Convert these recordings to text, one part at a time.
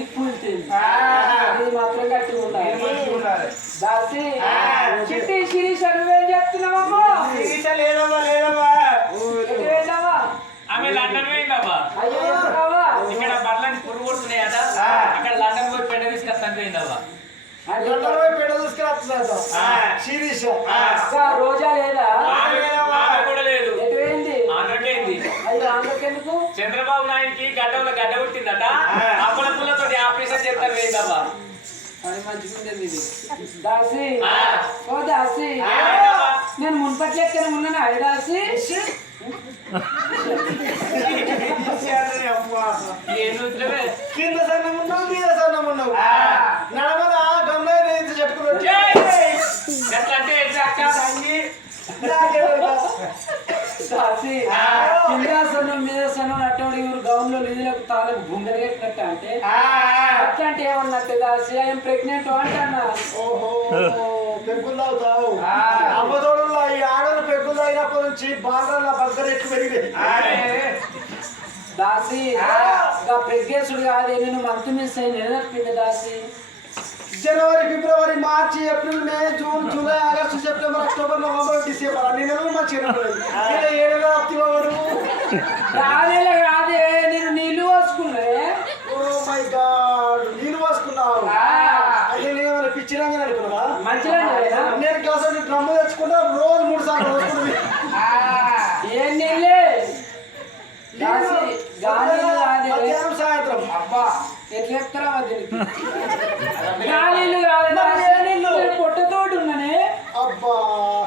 కాలుతుంది కూలుతుంది ఇది మాత్రం గట్టిగా ఉండాలి. దాసి చిట్టి శిరీష నువ్వేం చెప్తున్నావమ్మా లేదమ్మా లేదమ్మా. వెళ్ళావా? ఆమె లండన్ పోయిందమ్మా ఇక్కడ బట్టలని పురుగు కొడుతున్నాయట. అక్కడ లండన్ పోయి పెండ తీసుకొస్తాను పోయిందవ్వ దొంగలు పోయి పెద్ద తీసుకురాస్తున్నా శిరీష. రోజా లేదా? చేస్తారు పోయిందవ్వ పని మంచిగుండేది ఇది దాసి. ఆ. ఓ దాసి? నేను మున్పటి ఎక్కడ ఉన్నాను అయ్యి దాసి. తాలకు బుంగలు కట్టినట్టు అంటే అట్లా అంటే ఏమన్నట్టు ఆయన ప్రెగ్నెంట్ అంటన్నా ఓహో అమ్మతోడులో ఈ ఆడలు పెంకులు తాగినప్పటి నుంచి బాగా బగ్గర ఎక్కువ పెరిగినాయి దాసి ప్రెగ్నెన్సుడు కాదే నేను మంత్ మిస్ అయ్యి దాసి. జనవరి ఫిబ్రవరి మార్చి April May June July August September October November December అన్ని నెలలు మంచిగా ఏడు నెలలు అత్తివ్వరు రాలేలా కాదే నేను నీళ్ళు పోసుకున్నానే ఓ మై గాడ్ నీళ్ళు పోసుకున్నావు ఆ. అయితే నేను ఏమైనా పిచ్చి? నేను కాసేపు డ్రమ్ము తెచ్చుకుంటా రోజు మూడు సార్లు పోసుకుంటుంది ఏం నీళ్ళే? మధ్యాహ్నం సాయంత్రం. అబ్బా ఎట్లా చెప్తారా దీనికి? పొట్టతోటి ఉన్నానే అబ్బా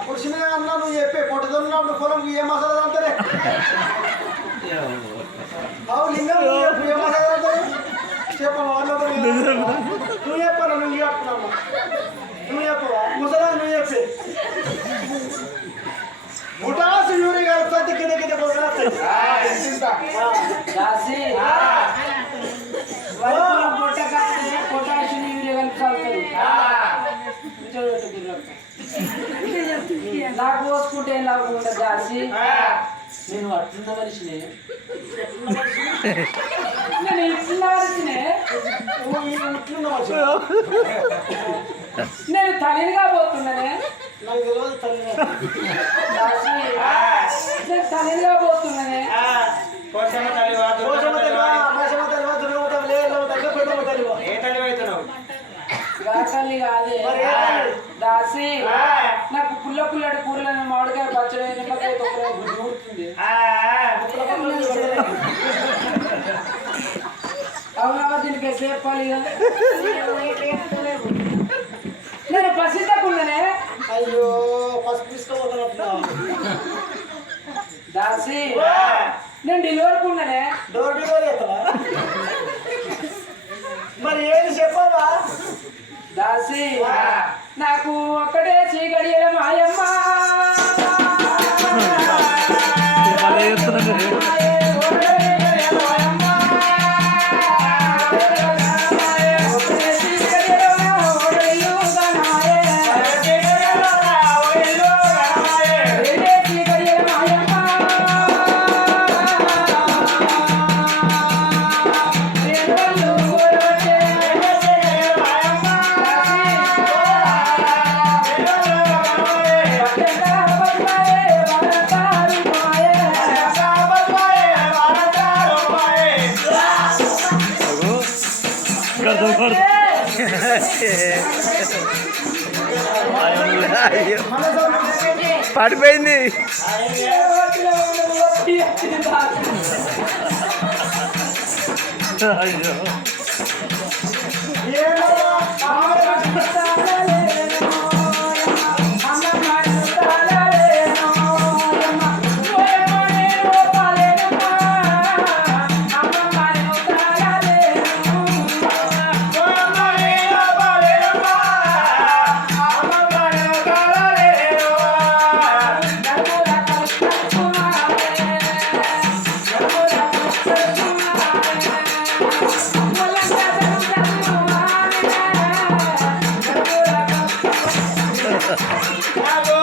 కృషి మీద అన్నా నువ్వు చెప్పే పొట్టుతున్నప్పుడు పొలం ఏ మసాలా అంతనే అవు లింగం చెప్పమ్మా వాళ్ళతో నువ్వు చెప్పను నువ్వు చెప్పున్నామా నువ్వు చెప్పవా ముసలా నువ్వు చెప్పే ముఠాసు యూరి గారు ప్రతి కింద కింద రాసి వరి పొట్ట కట్టే పొటాషియం యూరియా కలిపి చల్లుతారు నాకు పోసుకుంటే ఏం లాభం ఉండదు రాసి నేను అట్లున్న మనిషినే నేను నేను తల్లిగా పోతున్నానే నాకు తెలియదు నేను తల్లిగా పోతున్నానే పోషమ్మ తెలివా కాదే దాసి నాకు పుల్ల పుల్లటి కూరలను మామిడికాయ పచ్చడి నిమ్మకాయ తొక్కలు బుద్ధి ఊరుతుంది అవునా దీనికి ఎట్లా చెప్పాలి? నేను ప్రసిద్ధకున్ననే అయ్యో పసుపు తీసుకోబోతున్నట్టున్నా దాసి నేను డెలివరీకి ఉన్ననే డోర్ డెలివరీ అవుతావా మరి ఏది చెప్పవా దాసి పడిపోయింది. అయ్యో. Bravo!